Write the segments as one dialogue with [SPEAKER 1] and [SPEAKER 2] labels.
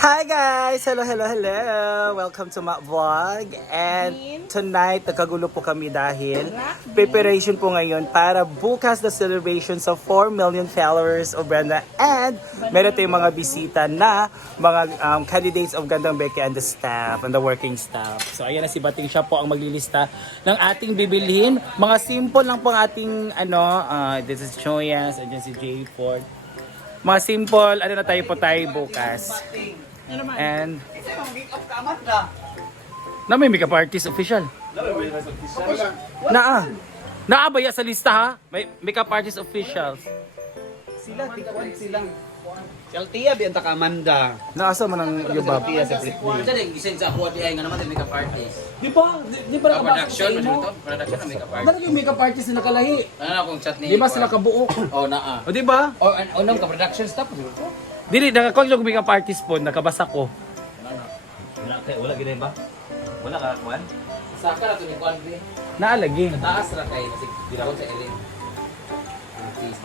[SPEAKER 1] Hi guys! Hello, hello, hello! Welcome to my vlog. And tonight, nagkagulo po kami dahil preparation po ngayon para bukas na celebration sa 4 million followers of Brenda. And meron tayong mga bisita na mga um, candidates of Gandang Becky and the staff, and the working staff. So ayan na si Bating siya po ang maglilista ng ating bibilhin. Mga simple lang po ang ating ano, uh, this is Choyas, and si Jay Ford. Mga simple, ano na tayo po tayo bukas. And na may makeup artist official. Naa. Naa ba ya sa lista ha? May makeup artist officials.
[SPEAKER 2] Sila, tikuan sila. Si Altia, biyan ta ka Amanda.
[SPEAKER 1] Naasa man ang yubab.
[SPEAKER 2] Altia sa Britney.
[SPEAKER 3] Ito din, gising sa ako di ay nga naman makeup artist.
[SPEAKER 1] Di ba? Di, ba
[SPEAKER 3] Ah,
[SPEAKER 1] nakabasa
[SPEAKER 3] production,
[SPEAKER 1] sa
[SPEAKER 3] ano ito? Production ng makeup artist.
[SPEAKER 1] yung makeup artist na nakalahi?
[SPEAKER 3] Ano na akong chat ni...
[SPEAKER 1] Di ba sila kabuo?
[SPEAKER 3] Oh, naa.
[SPEAKER 1] O di ba?
[SPEAKER 3] Oh, an- unang ka-production staff.
[SPEAKER 1] Dili, nakakon yung makeup artist po, nakabasa ko.
[SPEAKER 2] Wala kay wala gid ba? Wala ka kuan?
[SPEAKER 3] Saka na ito ni Kwan B.
[SPEAKER 1] Naalagi.
[SPEAKER 3] Taas ra kay kasi dilawag sa Ellen.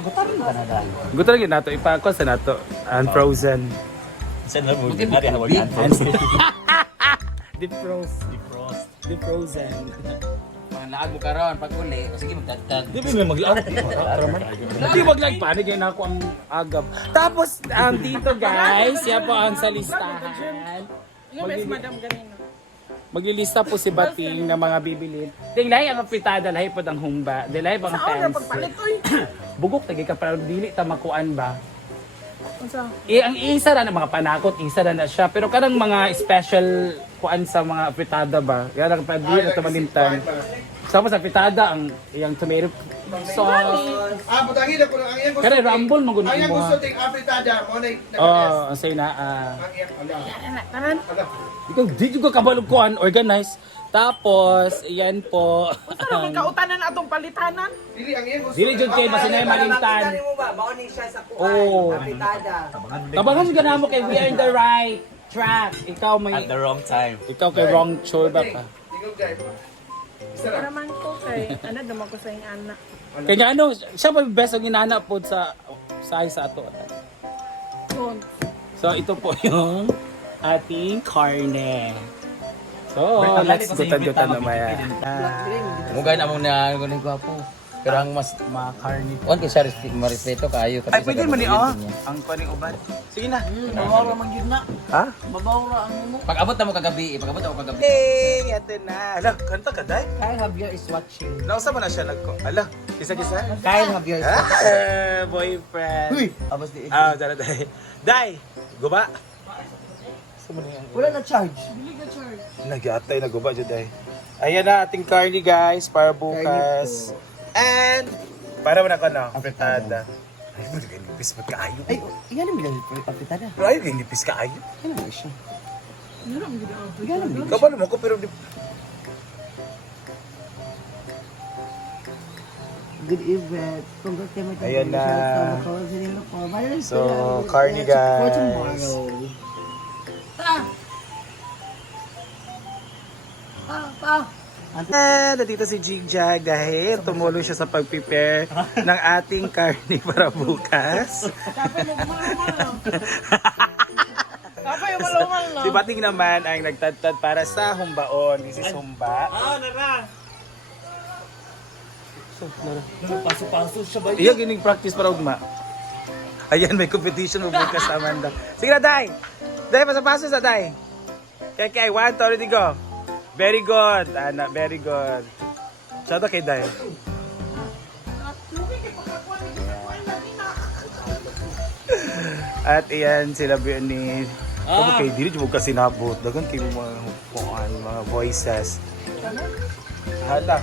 [SPEAKER 2] Butarin ka na dahil.
[SPEAKER 1] Gusto lagi nato, ipakon sa nato. Unfrozen.
[SPEAKER 2] Saan na mo?
[SPEAKER 3] Buti
[SPEAKER 2] Ari
[SPEAKER 3] mo,
[SPEAKER 2] hawag
[SPEAKER 3] big.
[SPEAKER 2] antes.
[SPEAKER 1] Defrost.
[SPEAKER 2] Defrost.
[SPEAKER 1] Defrozen.
[SPEAKER 3] Laag mo karon pag uli, o sige magdagdag.
[SPEAKER 1] Di ba maglaw? Hindi wag lang panig na ako ang agap. Tapos ang dito guys, siya po ang sa listahan. Maglili- Maglilista po si Bating ng mga bibilin. Ding lahi ang apritada, lahi po ang humba. Ding lahi bang fans. Bugok tagi ka para dili ta makuan ba. Eh, ang isa na ng mga panakot, isa na na siya. Pero kanang mga special kuan sa mga apritada ba? Yan ang pwede na tamalintan. Sama sa apritada, ang iyang tomato sauce.
[SPEAKER 4] Ah, butangin ako lang. Ang iyang gusto.
[SPEAKER 1] Kaya rumble mo
[SPEAKER 4] Ang iyang gusto ting apritada mo na
[SPEAKER 1] Oh, ang say na ah.
[SPEAKER 4] Ang iyang ala. Ala.
[SPEAKER 1] Ikaw di ko kabalog kuan organize. Tapos, yan po.
[SPEAKER 5] Ano may kautanan na atong palitanan?
[SPEAKER 4] Dili ang iyang gusto.
[SPEAKER 1] Dili jud kay basinay malintan.
[SPEAKER 6] mo ba? Mauni siya sa kuan.
[SPEAKER 1] Oo.
[SPEAKER 6] Apritada.
[SPEAKER 1] Tabangan na mo kay we are in the right track. Ikaw may
[SPEAKER 2] At the wrong time.
[SPEAKER 1] ikaw kay wrong choice ba ka?
[SPEAKER 4] Tingog guys.
[SPEAKER 5] Para man ko kay, ano, duman ko sa yung anak.
[SPEAKER 1] Kanya ano, siya pa best ang inana po sa sa sa ato.
[SPEAKER 5] Yun.
[SPEAKER 1] So ito po yung ating karne. So, let's
[SPEAKER 2] ko
[SPEAKER 1] gutan-gutan na maya.
[SPEAKER 3] Mugay na mo na ano ni gwapo. Pero ang mas
[SPEAKER 1] Mga karne.
[SPEAKER 3] Kuan kay respeto, marespeto kaayo
[SPEAKER 1] Ay, pwede mo ni oh. Ang kaning uban. Sige na.
[SPEAKER 6] Mabawra man yun na.
[SPEAKER 1] Ha?
[SPEAKER 6] Mabawra ang mo.
[SPEAKER 3] Pag abot na mo kagabi, pag abot na mo kagabi.
[SPEAKER 1] Hey, ito na. Ala, kanta ka, Day?
[SPEAKER 6] Kyle Javier is watching.
[SPEAKER 1] Nausa mo na siya nagko. Ala, kisa-kisa.
[SPEAKER 6] Kyle Javier is
[SPEAKER 1] Ah, boyfriend. Uy!
[SPEAKER 6] Abas di.
[SPEAKER 1] Ah, dala, day. Day! Guba!
[SPEAKER 6] Wala na charge.
[SPEAKER 1] Nag-atay na guba dyan, day. Ayan na ating carne, guys, para bukas. And, para mo na ka na, apretada. Ay, mo na nipis mo kaayo.
[SPEAKER 6] Ay, yan ang bilang apritada.
[SPEAKER 1] Pero ayaw kayo nipis kaayo.
[SPEAKER 6] Yan ang siya.
[SPEAKER 5] Ano ang gina
[SPEAKER 6] Yan ang bilang.
[SPEAKER 1] Kabalo mo ko, pero di...
[SPEAKER 6] Good evening. Congratulations.
[SPEAKER 1] Ayan na. So, carne, guys.
[SPEAKER 6] Tomorrow. Pa, pa.
[SPEAKER 1] Ah, nandito si Jigjag dahil tumulong siya sa pag-prepare ng ating karne para bukas.
[SPEAKER 5] Kapay yung malumal, no?
[SPEAKER 1] Si Bating naman ang nagtadtad para sa humbaon. This is humba.
[SPEAKER 2] Ah, nara. Paso-paso siya ba?
[SPEAKER 1] Iya, gining practice para ugma. Ayan, may competition mo bukas sa Amanda. Sige na, Day! Day, pasapaso sa Day. Kaya kaya, one, two, ready, go. Very good, Ana, very good. Shout out kay Day. At iyan sila ni Ah. Okay, dili jud kasi nabot. Dagan kay mga kuan, mga voices. Hala.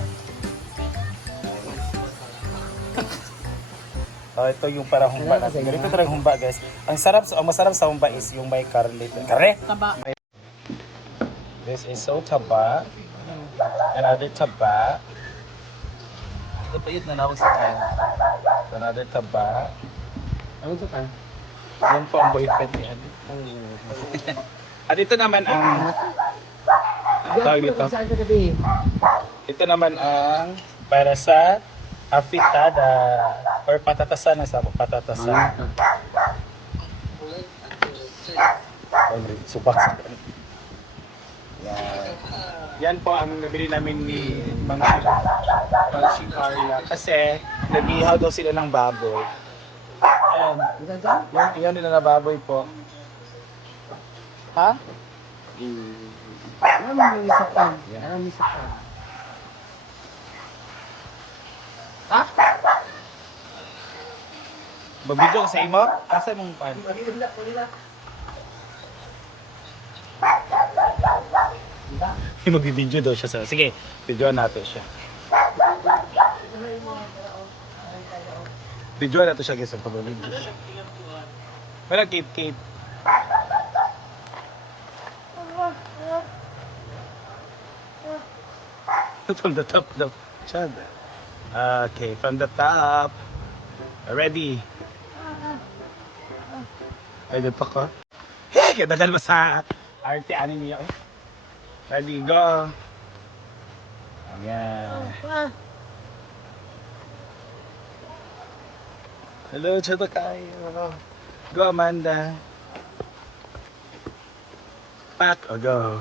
[SPEAKER 1] Oh, ito yung para humba natin. Ganito talaga humba, guys. Ang sarap, ang masarap sa humba is yung may carlet. Kare?
[SPEAKER 5] Taba
[SPEAKER 1] this isaw taba. And other taba napayit na ako sa kan another taba. Ano to kan yung po ang boyfriend ni Adi at ito naman ang
[SPEAKER 6] ang tawag nito.
[SPEAKER 1] ito naman ang para sa afitada or patatasan na sa patatasan. Subak sa yan. Yan po ang nabili namin ni mga uh, si Carla. Kasi nag-ihaw daw sila ng baboy. Ayan. Yan, yan nila na baboy po. Ha?
[SPEAKER 6] Alam mo yung isa pa. Alam mo isa pa.
[SPEAKER 1] Magbidyo ko sa imo? Asa mong pan? Magbibidyo daw siya sa... Sige, videoan natin siya. Videoan natin siya guys, ang pagbibidyo siya. Wala, Kate, Kate. From the top daw. Chad. Okay, from the top. Ready? Ready pa ka? Hey, kaya dadal mo sa arte ani niya eh. Ready, go. Ayan. Hello, chata kayo. Go, Amanda. Back or go?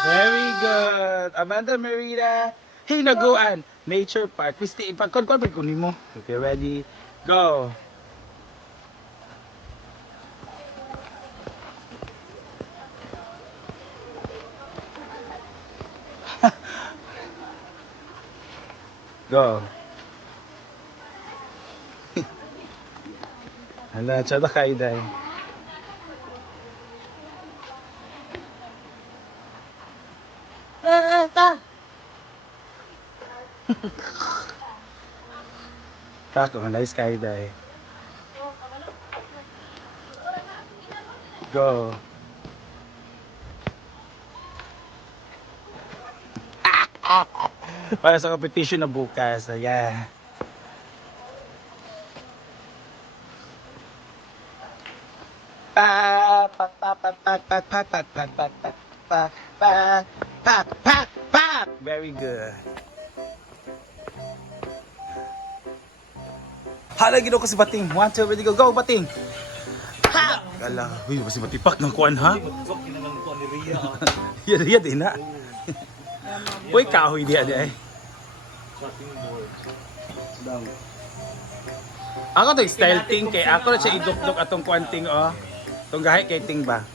[SPEAKER 1] Very good. Amanda Merida. Hey, naguan. Nature Park. Pisti, ipagkon-kon, kunin mo. Okay, ready? Go. rồi هلا هذا خايداي تاكو هلا خايداي go Ah, ah, ah. Para sa competition na bukas. Ayan. Pa pa pa pa pa pa pa pa pa pa pa pa pa pa pa pa Very good. Hala, gino ko si Bating. One, two, ready, go, go, Bating. Ha! Kala, uy, ba si Batipak ng kuan, ha? Yan, yan din, ha? Uy, kahoy diya, diya, eh. Ako to style ting kay ako na siya idukdok atong kwanting oh. Tong gahi kay ting ba.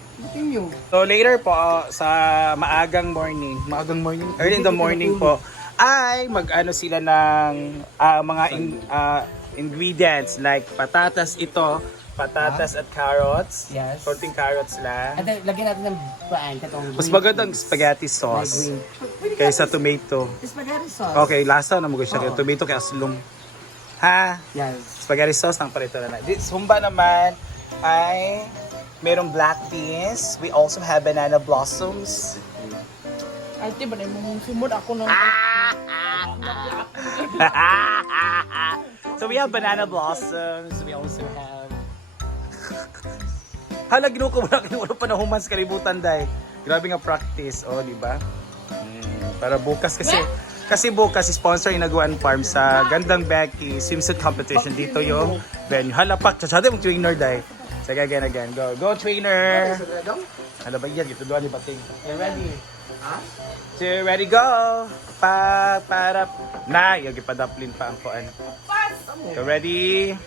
[SPEAKER 1] So later po uh, sa maagang morning, maagang morning, early in the morning po ay mag-ano sila ng ah, mga in- ah, ingredients like patatas ito, patatas at carrots.
[SPEAKER 6] Yes.
[SPEAKER 1] Konting carrots lang.
[SPEAKER 6] At lagyan natin ng paan, katong
[SPEAKER 1] Mas magandang spaghetti sauce kaysa tomato.
[SPEAKER 6] Spaghetti sauce.
[SPEAKER 1] Okay, lasa na mo siya. kay Tomato kay aslong. Ha?
[SPEAKER 6] Yes.
[SPEAKER 1] Spaghetti sauce ng parito na. This humba naman ay merong black beans. We also have banana blossoms.
[SPEAKER 5] Ate ba na mong sumod ako ng...
[SPEAKER 1] so we have banana blossoms. We also have... Hala, ginuha ko wala kayo. Wala pa na humans kalibutan, day. Grabe nga practice, oh, di ba? Mm, para bukas kasi... Kasi bukas, sponsor yung Naguan Farm sa Gandang Becky swimsuit competition. Dito yung venue. Hala, pak, tsada mong trainer, day. Sige, again, again. Go, go, trainer! Hala ba yan? Ito doon ni Bating. Okay, ready? Two, ready, go! Pa, para, na, yung ipadaplin pa ang kuan. So ready?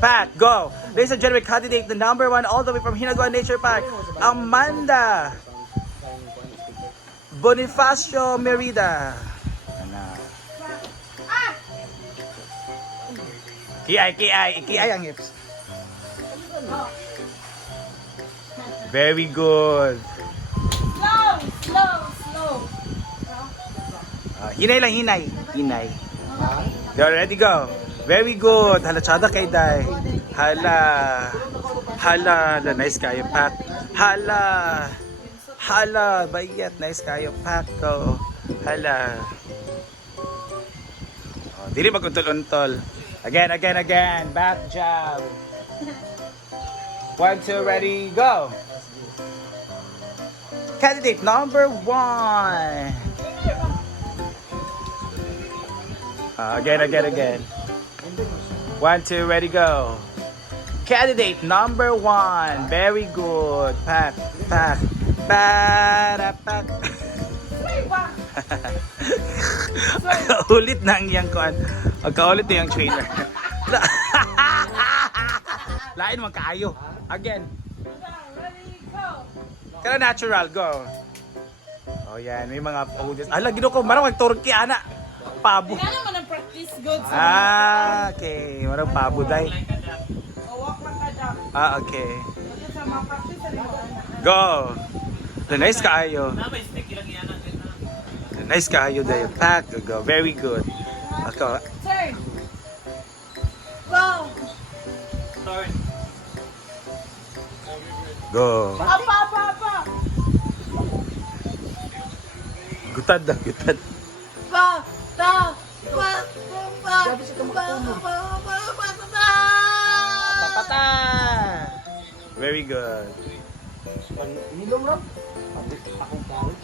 [SPEAKER 1] Pat, go! Ladies and gentlemen, candidate the number one all the way from Hinaguan Nature Park, Amanda Bonifacio Merida. Kiay, kiay, kiay ang hips. Very good.
[SPEAKER 5] Slow! Slow! Slow!
[SPEAKER 1] Ah, hinay lang, hinay. Hinay. You ready, go. Very good. Hala, tsada kay Day. Hala. Hala, hala, nice kayo, Pat. Hala. Hala, bayat, nice kayo, Pat. Go. Hala. Oh, dili maguntol-untol. Again, again, again. Back jab. One, two, ready, go. Candidate number one. Ah, again, again, again. One, two, ready, go. Candidate number one. Very good. Pack, pack, para, pack. Ulit na ang iyang kuan. Magkaulit na yung trainer. Lain magkaayo. Again.
[SPEAKER 5] Ready, go.
[SPEAKER 1] Kaya natural, go. Oh yan, may mga audience. Ala, gino ko, marang mag-turkey, ana. Pabo.
[SPEAKER 5] Naman practice good sa
[SPEAKER 1] Ah, okay. Marang pabo, day.
[SPEAKER 5] Awak man ka dyan.
[SPEAKER 1] Ah, okay.
[SPEAKER 5] Kasi sa mga practice sa rin.
[SPEAKER 1] Go! The nice kaayo. The nice kaayo, day. Pack, go. Very good. Ako,
[SPEAKER 5] Turn. Go.
[SPEAKER 1] go.
[SPEAKER 5] Apa, apa, apa.
[SPEAKER 1] Gutad na, gutad.
[SPEAKER 5] Pa, ta, sabi sa kamakuna. Papata!
[SPEAKER 1] Papata! Very good.
[SPEAKER 6] Nilom lang. Akong pangit.